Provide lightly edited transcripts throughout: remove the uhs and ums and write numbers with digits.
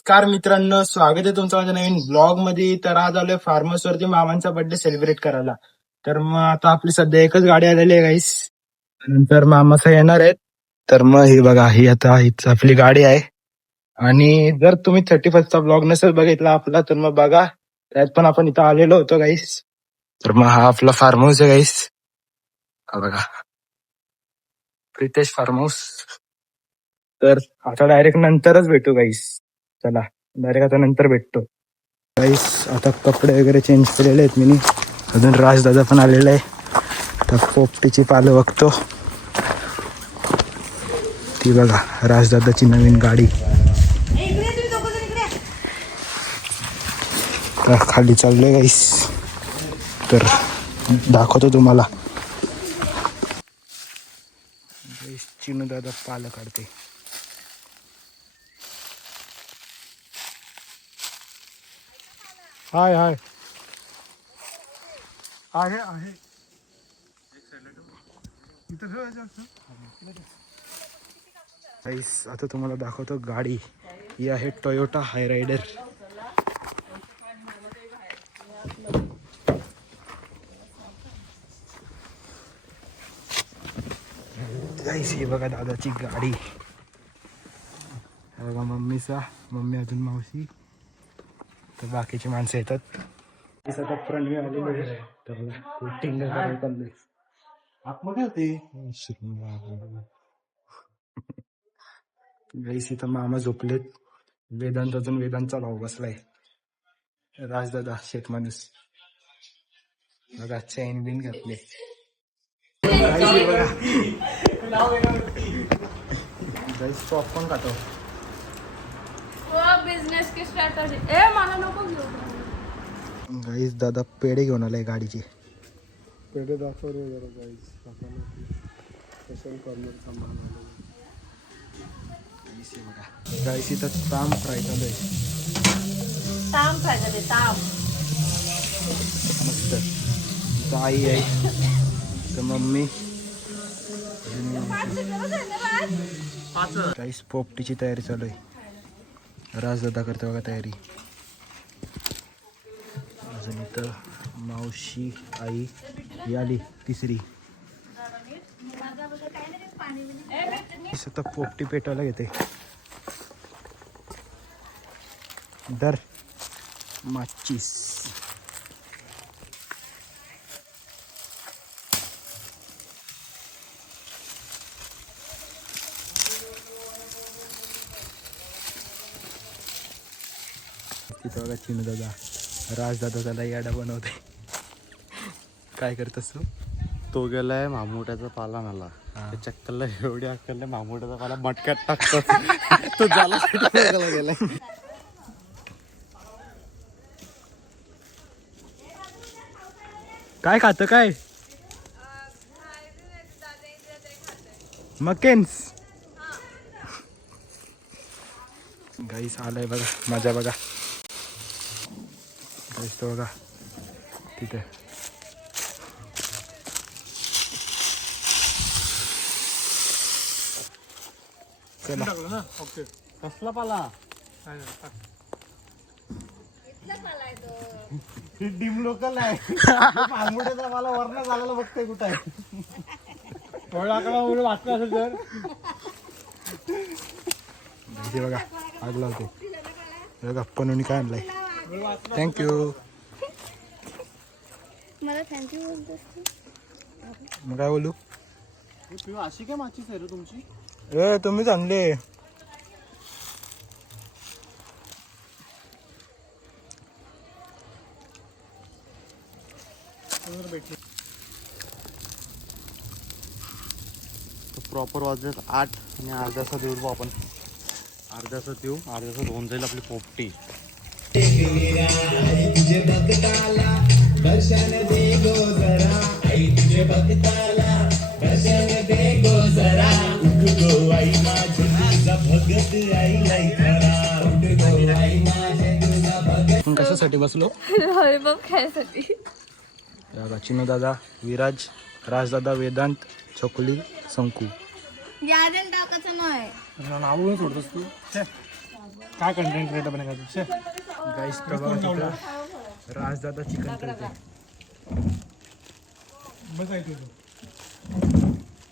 नमस्कार मित्रांनो, स्वागत आहे तुमचं माझ्या नवीन ब्लॉग मध्ये. तर आज आलोय फार्म हाऊस वरती मामांचा बर्थडे सेलिब्रेट करायला. तर मग आता आपली सध्या एकच गाडी आलेली आहे गाईस. नंतर मामासा येणार आहेत. तर मग ही बघा, ही आता हीच आपली गाडी आहे. आणि जर तुम्ही 31st ब्लॉग नसेल बघितला आपला तर मग बघा, त्यात पण आपण इथं आलेलो होतो गाईस. तर मग हा आपला फार्म हाऊस आहे गाईस. हा बघा, प्रितेश फार्म हाऊस. तर आता डायरेक्ट नंतरच भेटू गाईस. चला डायरेक्ट आता नंतर भेटतो गाईस. आता कपडे वगैरे चेंज केलेले आहेत मी. अजून राजदादा पण आलेला आहे. तर पोपटीची पालं बघतो. ती बघा राजदादाची नवीन गाडी. तर खाली चाललोय गाईस. तर दाखवतो तुम्हाला. चिनू दादा पालं काढते. हाय हाय आहे आहे. गाईस आता तुम्हाला दाखवतो गाडी. ही आहे टोयोटा हाय रायडर. गाईस ही बघा दादाची गाडी. बघा मम्मी अजून मावशी. तर बाकीची माणसं येतात. आता प्रणवी आलेली आहे. तर टिंग चाललंय आतमध्ये होते. गाईस इथं मामा झोपलेत. वेदांचा भाऊ बसलाय. राजदादा शेठ माणूस बघा, चैन बिन घातले. गाईस चॉप पण खातो. बिझनेस की स्ट्रॅटजी मला नको घेऊ. गाईस दादा पेढे घेऊन आलाय गाडीचे. पेढे दाखव रे जरा गाईस. स्पेशल कॉर्नर सामान आलं. गाईस इथं ताम फ्राय चालू आहे. ताम खायचं ते ताम. मस्त. इथं आई आहे. तर मम्मी. गाईस पोपटीची तयारी चालू आहे. राजदादा करतो बघा तयारी. अजून इथं मावशी आई ही आली तिसरी. आता पोपटी पेटवायला घेते. दर माचीस. तिथं बघा चिनू दादा. राजदादा त्याला याडा बनवते. काय करतस तू? तो गेलाय मामुट्याचा पाला नाला. त्याच्या अक्कलला एवढी अक्कल मामुट्याचा पाला मटक्यात टाकतो. तो झाला गेलाय. काय खातं काय? मकेन्स. गाईस आलाय बघा, मजा बघा. गाईस तो बघा तिथे. चला टाकलं ना. ओके. कसला पाला? डिम लोकल आहे. मामुट्याचा पाला वरण झालेला बघतोय कुठं आहे. वाचलं असेल तर हे बघा आग लावते. बघा पनोनी काय आणलाय. थँक्यू. मला थँक्यू बोलतोस. मग काय बोलू? अशी काय माचीच आहे रे तुमची? ए तुम्हीच आणले. प्रॉपर वाजत 8 आणि अर्ध्या तासात येऊ आपण. अर्ध्या तासात येऊ. अर्ध्या तासात होऊन जाईल आपली पोपटी. आपण कशासाठी बसलो? हरिभाऊ खायसाठी. चिनू दादा, विराज, राजदादा, वेदांत, छकुली, संकू. यादन टाकायचं नाही. नाव सोडतोस तू. काय कंटेंट क्रिएटर बनायचं गाईस बघा राजदादा चिकन करते. बस आहे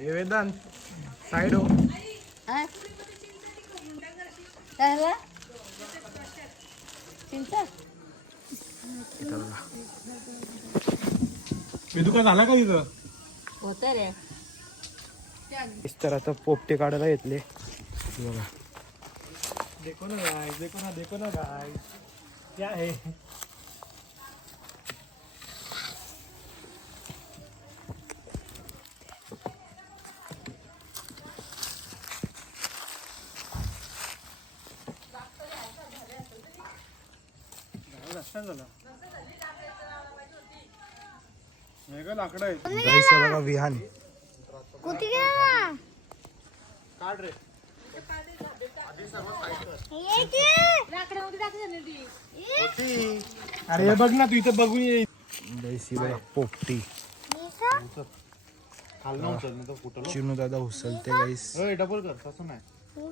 हे वेदांत साईड हो. वेदू का झाला का तिथं होत रे. तर आता पोपटे काढायला घेतले बघा. देखो ना गाय क्या है लाकडं आहे गाईस हे बघा विहान. अरे बघ ना तू इथं बघून ये गाईस ही बघा पोपटी. चिनू दादा उचलते गाईस. डबल कर तसं नाही.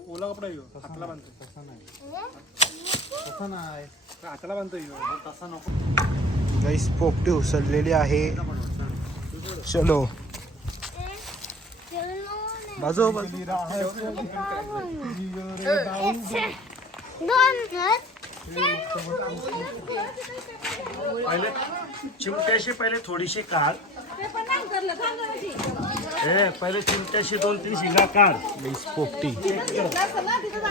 ओला कपडा येऊ हाताला बांधतो तसं नाही. हाताला बांधतो तसा नको. गाईस पोपटी उचललेली आहे. चलो बाजू बाजू. पहिले चिमट्याशी पहिले थोडीशी काढ. पहिले चिमट्याशी 2-3 शिंगा काढ. गाईस पोपटी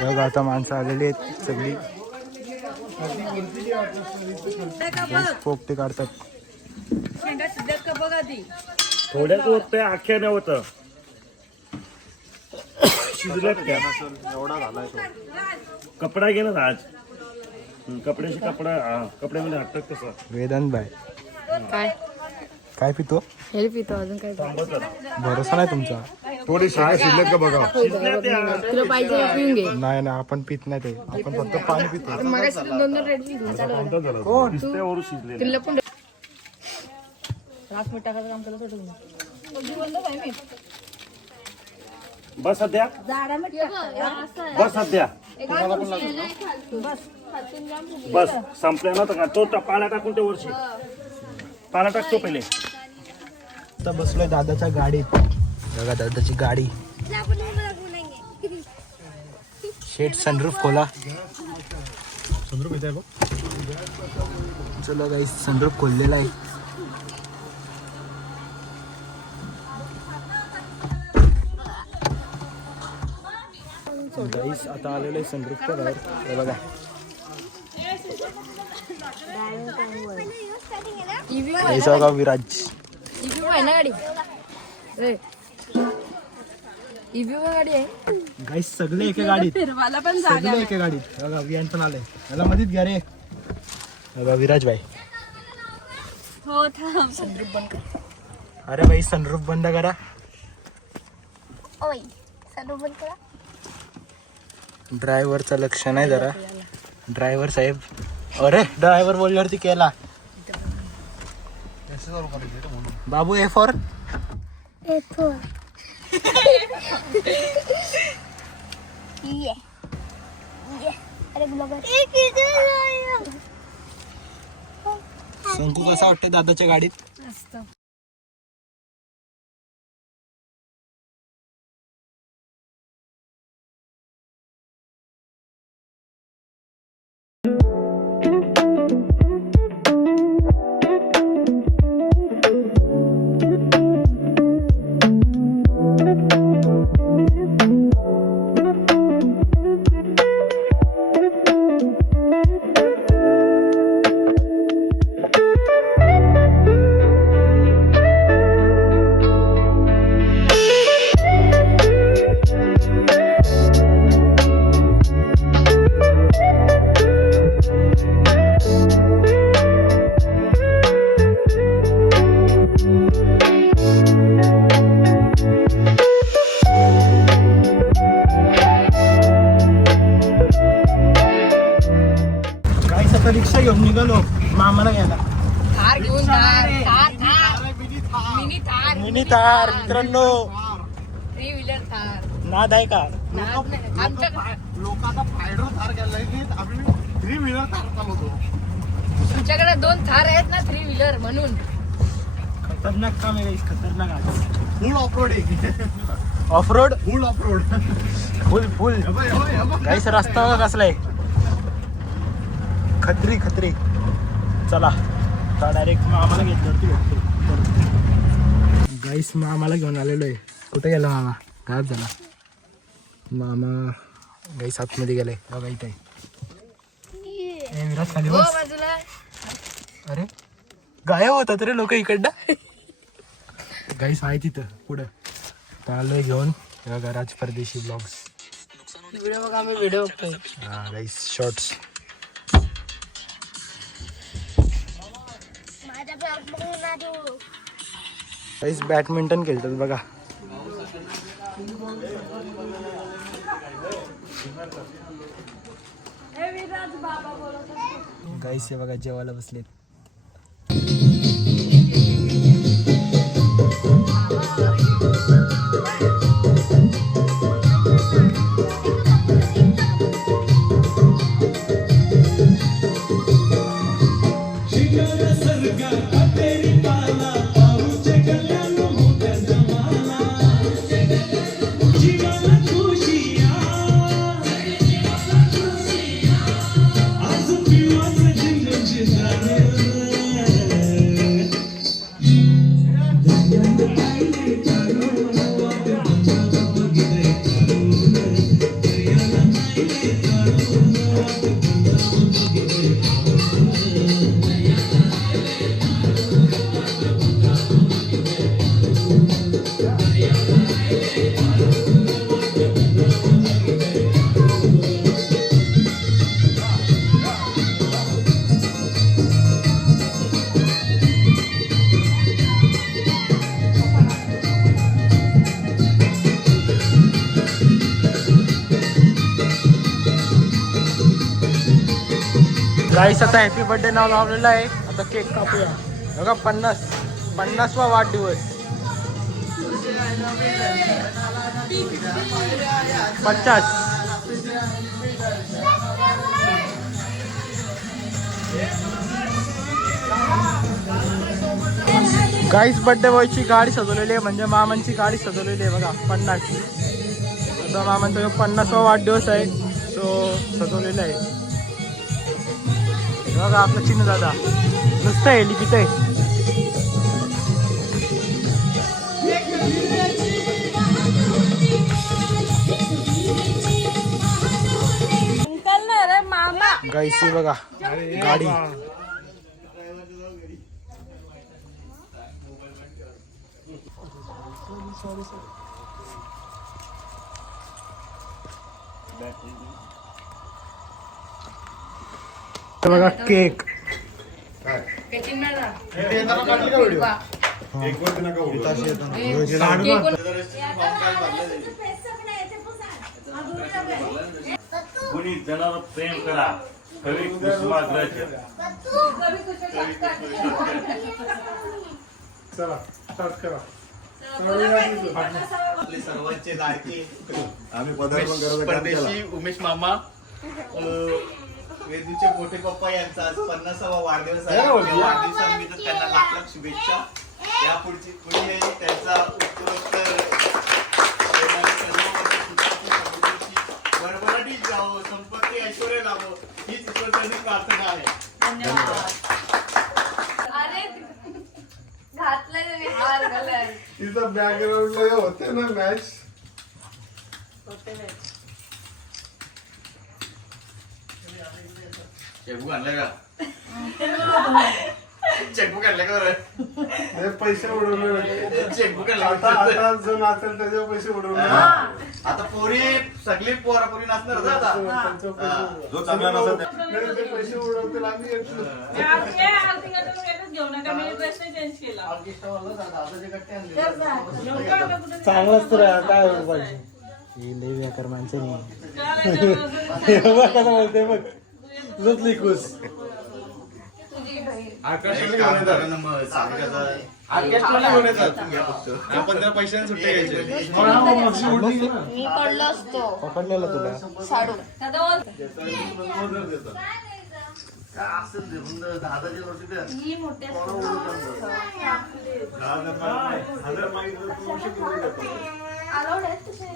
बघा. आता माणसं आलेली आहेत सगळी. गाईस पोपटी काढतात. थोड्याच होत ते आख्याने होतं. शिजल्यात त्या. एवढा झालाय तो. कपडा घे ना राज. कपड्याशी कपड्यामध्ये हात टाक तसं. वेदांत बाय काय काय पितो. हे पितो अजून काय भरोसा नाही तुमचा. थोडी शिल्लक शिल्लक का बघा शिजल्या त्या. तुला पाहिजे पिऊन घे. नाही ना आपण पित नाही ते. आपण फक्त पाणी पितो. मगाशी तू 2 रेड घेऊन चालू दिसत्यावरून शिजले. तुला पण रास मीठ टाकायचं काम केलं होतं. बस सध्या. बस सध्या. बस संपल्या ना तर तो पाला टाकून ते वरशी पाला टाकतो पहिले. आता बसलोय दादाच्या गाडीत. बघा दादाची गाडी. शेट सनरूफ खोला. संदर्भ येत आहे बघ. चलो गाईस सनरूफ खोललेला आहे. गाईस आता आलेलो आहे सनरूफच्या बाहेर. हे बघा गाईस बघा विराज. इव्ह्यू आहे ना गाडी. इव्ह्यू गाडी आहे. गाईस सगळे एका गाडीत. फिरवायला पण जागा सगळे एका गाडीत. बघा विहान पण आलंय. याला मध्येच घ्या रे. बघा विराज भाई. हो थांब. अरे भाई सनरूफ बंद करा. ड्रायव्हरचं लक्ष नाही जरा. ड्रायव्हर साहेब. अरे ड्रायव्हर बोलल्यावरती केला. बाबू ए फॉर शंकू कसा वाटतं दादाच्या गाडीत. आता रिक्षा घेऊन निघालो मामाला घ्यायला. थार घेऊन जा. मिनी थार. मिनी थार मित्रांनो. 3 व्हीलर थार. नाद आहे का. आमच्या लोक आता फायडर थार घ्यायला आपली 3 व्हीलर थार चालवतो. तुमच्याकडे 2 थार आहेत ना 3 व्हीलर म्हणून. खतरनाक काम आहे खतरनाक आहे. फुल ऑफरोड आहे off road full offroad. Full guys रस्ता बघा कसला आहे खत्री खत्री. चला आता डायरेक्ट मामाला घेतल्यावरती भेटतो. गाईस मामाला घेऊन आलेलो आहे. कुठे गेला मामा? गायब झाला मामा. गाईस आतमध्ये गेलाय बघा इथे. विराज खाली हो बस. बाजूला. अरे गायब होतात रे लोक इकडनं. गाईस आहे तिथं पुढं. आलोय घेऊन राज परदेशी ब्लॉग्स. व्हिडिओ बघा आम्ही व्हिडिओ बघतोय. हा गाईस शॉर्ट्स. गाईस बॅडमिंटन खेळतात बघा. हे विराज बाबा बोलत. गाईस हे बघा जेवायला बसलेत. गाईस आता हॅपी बर्थडे नाव लावलेलं आहे. आता केक कापूया बघा. 50वा वाढदिवस. 50. गाईस बर्थडे बॉयची गाडी सजवलेली आहे म्हणजे मामांची गाडी सजवलेली आहे बघा. 50. आता मामांचा 50वा वाढदिवस आहे सो सजवलेला आहे बघा. आपलं चिन्ह दादा नुसतं आहे लिखित आहे. मामा गाईसी बघा गाडी. बघा केक. कुणी जनावर प्रेम करा कवी कुसुमाग्रज. चला स्टार्ट करा. आपले सर्वांचे लाडके आम्ही परदेशी उमेश मामा वेदूचे मोठे पप्पा यांचा आज 50वा वाढदिवस आहे. वाढदिवसानिमित्त त्यांना लाख लाख शुभेच्छा. या पुढची पुढे त्यांचा उत्तरोत्तर भरभराटी जावो, संपत्ती ऐश्वर्य लाभो हीच ईश्वरचरणी प्रार्थना आहे. अरे घातलाय तुम्ही हार घालाय. तिथं बॅकग्राऊंडला होते ना मॅच. चेकबुक आणलाय का? चेकबुक आणलं का बरं? हे पैसे उडवले. चेकबुक आता आता जो नाचेल त्याचे पैसे उडवले. आता पोरी सगळी पोरी नाचणार होतं आता. जो चांगला नसेल ते पैसे उडवतील. आम्ही येतो. चांगलंच तर काय पाहिजे. लय व्याकर माणसं नाही. कसं बोलते बघ. लुचली खुश. पंधरा पैशाने सुट्टे घ्यायचे मी पडलो असतो पकडलेला तुला साडू ही मोठ्या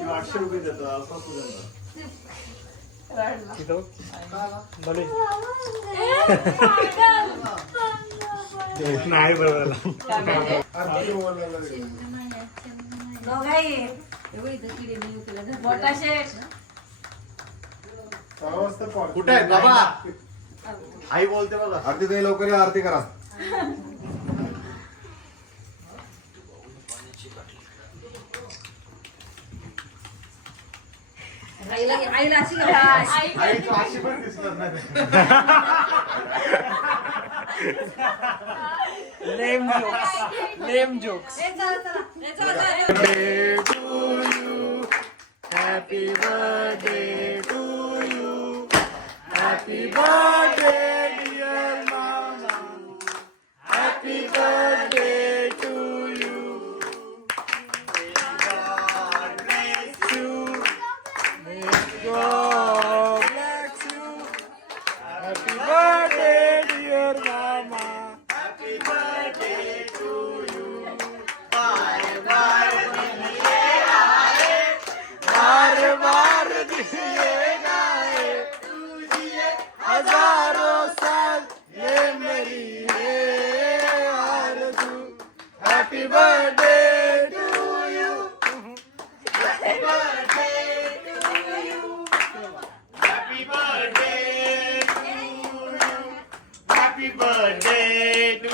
₹800 देतो नाही बरोबर मोठा शेठ कुठे आहे बाबा आई बोलते बघा आरती तुम्ही लवकर या, आरती करा. आईला अशी अशी पण दिसत नाही lame jokes happy birthday to you happy birthday dear मामा happy birthday to you God bless you. Happy birthday, dear mama. Happy birthday to you. बार बार दिए गाए हजारों साल ये मेरी है आरज़ू. Happy birthday to you. Happy birthday to you. Happy birthday to you. Happy birthday to you.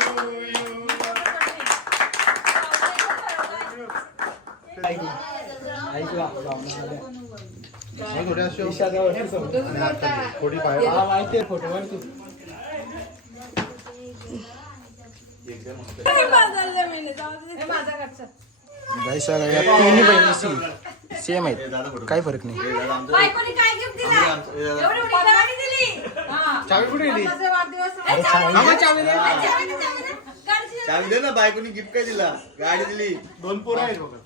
थोडी बाहेर माहिती आहे फोटो तू गाईस या तिन्ही बहिणी सेम आहेत काही फरक नाही. बायकोनी काय गिफ्ट दिला एवढी मोठी गाडी दिली चावी कुठे गेली? चावी दे ना बायकोनी गिफ्ट काय दिला गाडी दिली 2 पोरं आहेत बघा.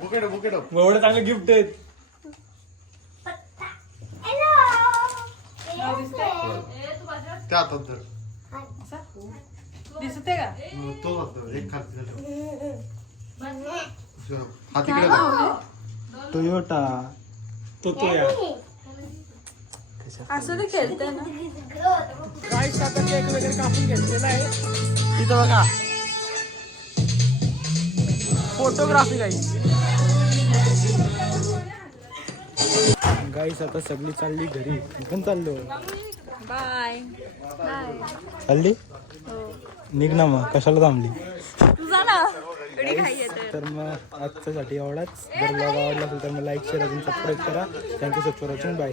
बुकेट एवढं चांगलं गिफ्ट आहेत. त्या हातात धर. दिसते का तो हात एक खाली हा तिकडे धर. टोयोटा तो या असं ते खेळते ना गाईस आता केक वगैरे कापून घेतलेला आहे तिथं बघा फोटोग्राफी गाईस आता सगळी चालली घरी. पण चाललो बाय चालली निघ ना मग कशाला थांबली. तुझा ना तर मग आजच्यासाठी एवढाच. जर ब्लॉग आवडला असेल तर मग लाईक शेअर अजून सबस्क्राईब करा. Thank you so much for watching. Bye.